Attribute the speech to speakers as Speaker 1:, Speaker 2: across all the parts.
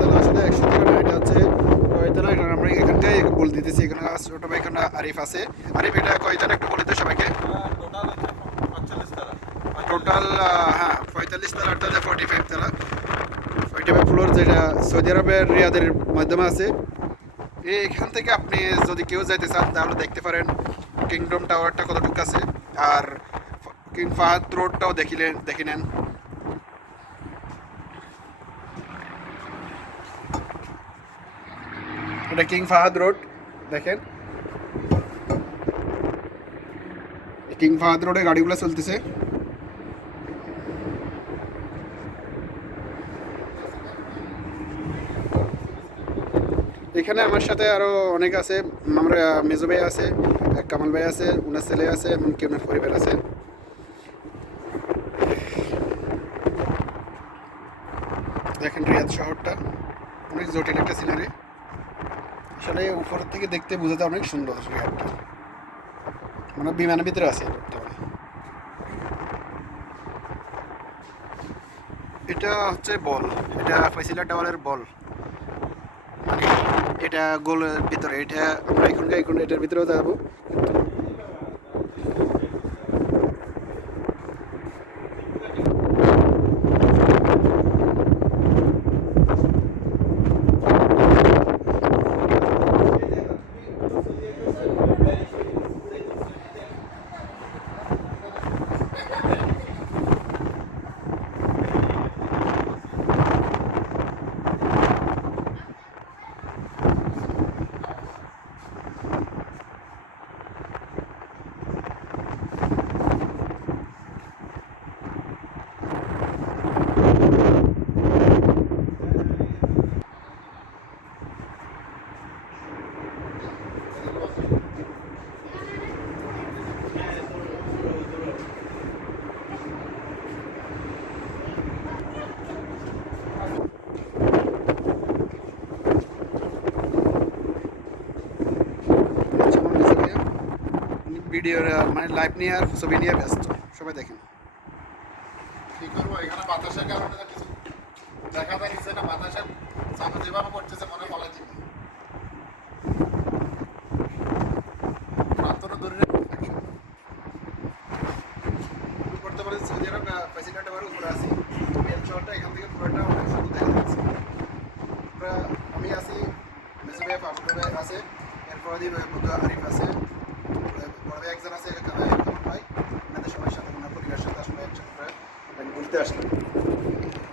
Speaker 1: তালা আসলে একশো টাকা না এটা হচ্ছে কয়তলা এখানে আমরা এখানটাই বলে দিতেছি এখানে ছোট ভাই এখানে আরিফ আছে। আরিফ এটা কয়তলা একটু বলে দিতে সবাইকে? টোটাল হ্যাঁ পঁয়তাল্লিশ তালা অর্থাৎ ফোর্টি ফাইভ তালা। ফোর্টি ফাইভ ফ্লোর যেটা সৌদি আরবের রিয়াদের মাধ্যমে আছে। এখান থেকে আপনি যদি কেউ যাইতে চান তাহলে দেখতে পারেন কিংডম টাওয়ারটা কতটুকু আছে। আর কিং ফাহাদ রোডটাও দেখিলেন দেখে নেন। এটা কিং ফাহাদ রোড দেখেন। কিং ফাহাদ রোডে গাড়িগুলো চলতেছে। এখানে আমার সাথে আরও অনেক আছে, আমার, মেজো ভাই আছে কামাল ভাই আছে, উনার ছেলে আছে, এমনকি ওনার পরিবার আছে। দেখেন রিয়াদ শহরটা, অনেক জটিল একটা সিনারি আসলে উপর থেকে দেখতে বোঝাতে অনেক সুন্দর আসলে রিয়াদটা মানে বিমানের ভিতরে আছে এটা হচ্ছে বল। এটা ফেসিলা টাওয়ারের বল। মানে এটা গোলের ভিতরে। এটা আমরা এখন এখন এটার ভিতরেও যাব। ভিডিওর মানে লাইভ নিয়ে আর ছবি নিয়ে ব্যস্ত। সবাই দেখেন।
Speaker 2: কি করব? এখানে বাতাসের কারণে কিছু দেখা যাচ্ছে না বাতাসের চাপ যেভাবে করতেছে মনে বলা যাবে মাত্র ধরে
Speaker 1: বর্তমানে সৌদি আরব প্রেসিডেন্ট আবার উপরে অঞ্চলটা এখান থেকে পুরোটা অনেক সুন্দর দেখা যাচ্ছে। আমি আছি মেসু ভাই আছে এরপর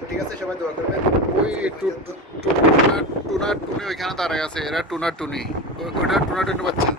Speaker 1: ঠিক আছে সবাই দোয়া করবেন।
Speaker 2: ওই টুনার টুনার টুনি ওইখানে দাঁড়ায় আছে এরা টুনা। টুনি ওইটা টুনা টুনি বাচ্চা